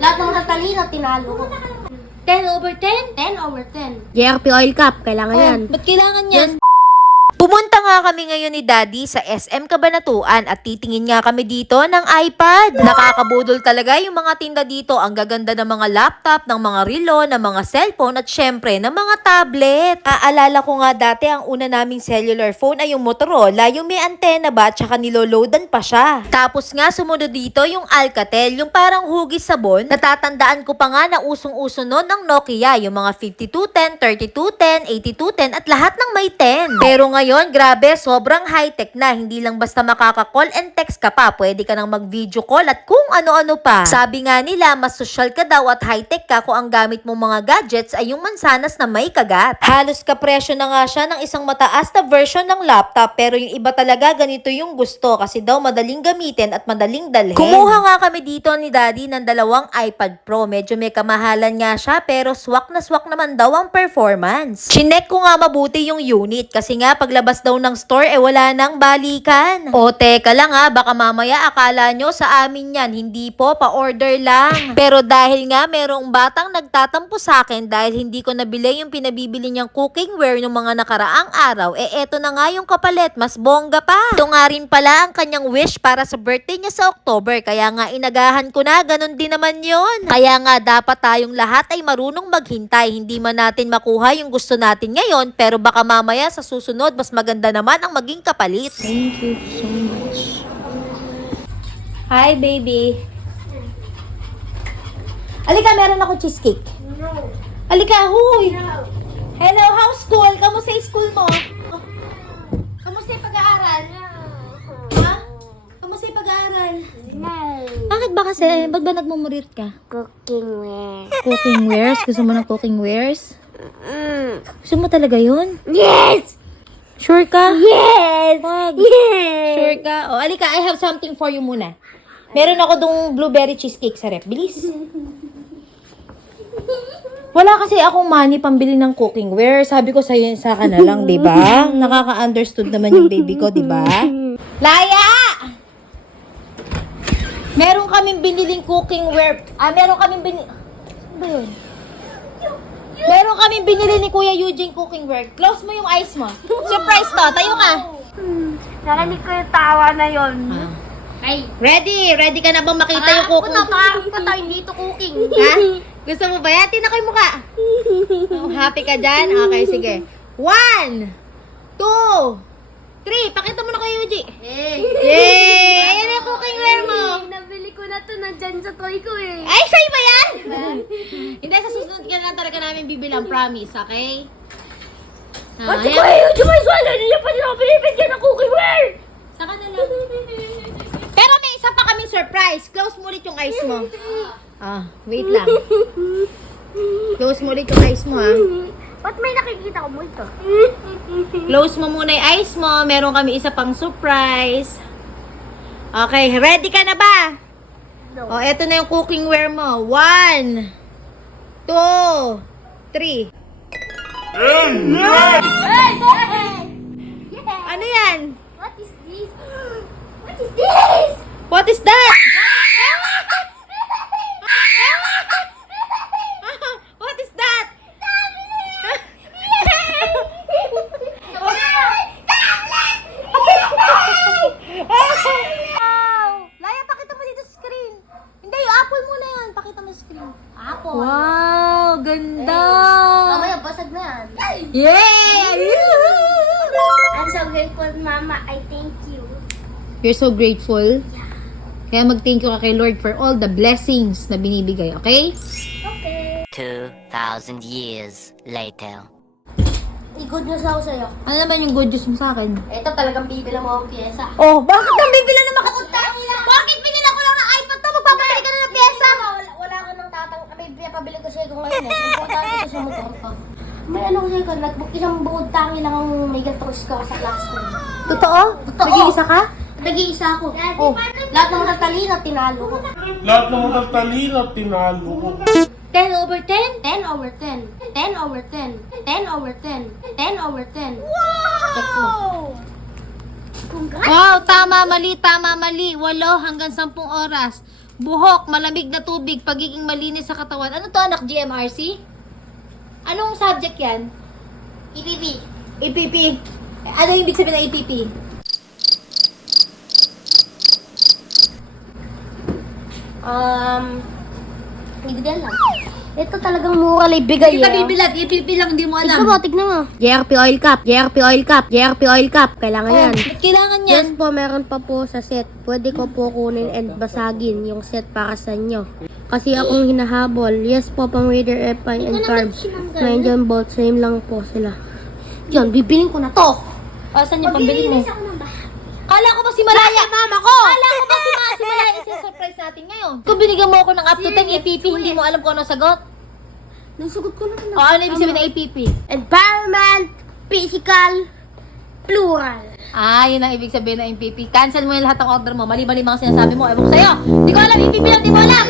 Lahat ng tatalino, tinalo ko. 10 over 10? 10 over 10. JRP Oil Cup, kailangan yan. Ba't kailangan yan? Pumunta nga kami ngayon ni Daddy sa SM Cabanatuan at titingin nga kami dito ng iPad. Nakakabudol talaga yung mga tinda dito. Ang gaganda ng mga laptop, ng mga relo, ng mga cellphone at syempre ng mga tablet. Aalala ko nga dati ang una naming cellular phone ay yung Motorola, yung may antena ba at saka niloloadan pa siya. Tapos nga sumunod dito yung Alcatel, yung parang hugis sabon. Natatandaan ko pa nga na usong-uso noon ng Nokia, yung mga 5210, 3210, 8210 at lahat ng may 10. Pero ngayon, grabe, sobrang high-tech na. Hindi lang basta makaka-call and text ka pa. Pwede ka nang mag-video call at kung ano-ano pa. Sabi nga nila, mas social ka daw at high-tech ka kung ang gamit mong mga gadgets ay yung mansanas na may kagat. Halos kapresyo na nga siya ng isang mataas na version ng laptop. Pero yung iba talaga ganito yung gusto kasi daw madaling gamitin at madaling dalhin. Kumuha nga kami dito ni Daddy ng dalawang iPad Pro. Medyo may kamahalan nga siya pero swak na swak naman daw ang performance. Chinek ko nga mabuti yung unit kasi nga paglabas daw ng store wala nang balikan. O teka lang ha, baka mamaya akala nyo sa amin yan. Hindi po, pa-order lang. Pero dahil nga merong batang nagtatampo sa akin dahil hindi ko nabili yung pinabibili niyang cookingware ng mga nakaraang araw, eto na nga yung kapalit, mas bongga pa. Ito nga rin pala ang kanyang wish para sa birthday niya sa October, kaya nga inagahan ko na, ganun din naman yon. Kaya nga dapat tayong lahat ay marunong maghintay. Hindi man natin makuha yung gusto natin ngayon, pero baka mamaya sa susunod mas maganda naman ang maging kapalit. Thank you so much. Hi, baby. Alika, meron ako cheesecake. Alika, huy. Hello, how's school? Kamusta yung school mo? Kamusta yung pag-aaral? Ha? Kamusta yung pag-aaral? Bakit ba kasi? Ba't ba nagmumurit ka? Cookingware. Cooking wares? Gusto mo ng cooking wares? Gusto mo talaga yun? Yes! Sure ka? Yes! Wag. Yes! Sure ka? O, alika, I have something for you muna. Meron ako dong blueberry cheesecake sa rep. Bilis. Wala kasi akong money pambili ng cookingware. Sabi ko sa'yo sa ka na lang, di ba? Nakaka-understood naman yung baby ko, di ba? Laya! Meron kaming biniling cookingware. Meron kaming binili... Ano ba yun? Meron kaming binili ni Kuya Eugene cookingware. Close mo yung eyes mo. Surprise to. Tayo ka. Narinig ko yung tawa na yun. Ay, Ready? Ready ka na bang makita yung cooking? puta, hindi ito cooking. Ha? Gusto mo ba yan? Tina ko yung mukha. Oh, happy ka dyan? Okay, sige. 1, 2, 3. Pakita mo na kay Yuji. Yay! Ayan yung cookingware mo. Nabili ko na to, nandyan sa toy ko eh. Ay, sa'yo ba yan? Hindi, sa susunod ka lang talaga namin bibilang. Promise, okay? Ba't ko yung may swallow? Hindi pa nila ako binibigyan ng cookingware. Saka na lang. Pero may isa pa kaming surprise. Close mo ulit yung eyes mo. Wait lang. Close mo ulit yung eyes mo, ha? Ba't may nakikita ko mo ito? Close mo muna yung eyes mo. Meron kami isa pang surprise. Okay, ready ka na ba? No. O, eto na yung cookingware mo. 1, 2, 3. Ano yan? What is this? What is this? What is that? What is that? Laya, pakita mo dito sa screen. Hindi, yung apple muna yan. Pakita mo sa screen. Apple. Wow, ganda! Mamaya, basag na yan. Yay! I'm so grateful, Mama. I thank you. You're so grateful. Kaya mag-thank you ka kay Lord for all the blessings na binibigay, okay? Okay. 2,000 years later. I-good news ako sa'yo. Ano naman yung good news mo sa akin? Ito talagang bibilang mo ang pyesa. Oh, bakit ang bibila naman ka? Bakit binila ko lang ng iPad to? Magpapatali ka na ng pyesa. Wala ka nang tatang... May pinapabili ko sa'yo kung ngayon eh. Importante ko sa motor ko. May ano ko sa'yo ko, nag-book isang bukod tangi lang ang may gantos ko sa classroom. Totoo? Totoo. Nag-iisa ka? Nag-iisa ako. Oh, lahat ng tatalino, tinalo ko. Lahat ng mga talino, tinalo ko. 10 over 10? 10 over 10. 10 over 10. 10 over 10. 10 over 10. Wow! Wow, tama, mali, tama, mali. 8 hanggang 10 oras. Buhok, malamig na tubig, pagiging malinis sa katawan. Ano to anak, GMRC? Anong subject yan? EPP. EPP. Ano yung ibig sabihin ng EPP? Hindi ko lang. Ito talagang mura lang ibigay. Kita bibilad, EPP lang, hindi mo Tignan alam. mo, tignan mo. JRP Oil Cup, JRP Oil Cup, JRP Oil Cup. Kailangan yan. Ba't kailangan yan? Yes po, meron pa po sa set. Pwede ko po kunin and basagin yung set para sa inyo. Kasi akong hinahabol. Yes po, pang Raider F5 and carbs. 9 volts, same lang po sila. Yan, bibilin ko na to. Saan yung pambili mo? Kala ko ba si Malaya? Mama ko! Kala ko ba si Malaya isa-surprise natin ngayon? Kung binigyan mo ako ng up to 10 EPP, hindi mo alam kung ano sagot? Nasugot ko na rin. O, ano ibig sabihin ng EPP? Environment, physical, plural. Yun ang ibig sabihin ng EPP. Cancel mo yung lahat ng order mo. Mali-mali mga sinasabi mo. Ewan ko sa'yo. Hindi ko alam, EPP lang, hindi mo alam!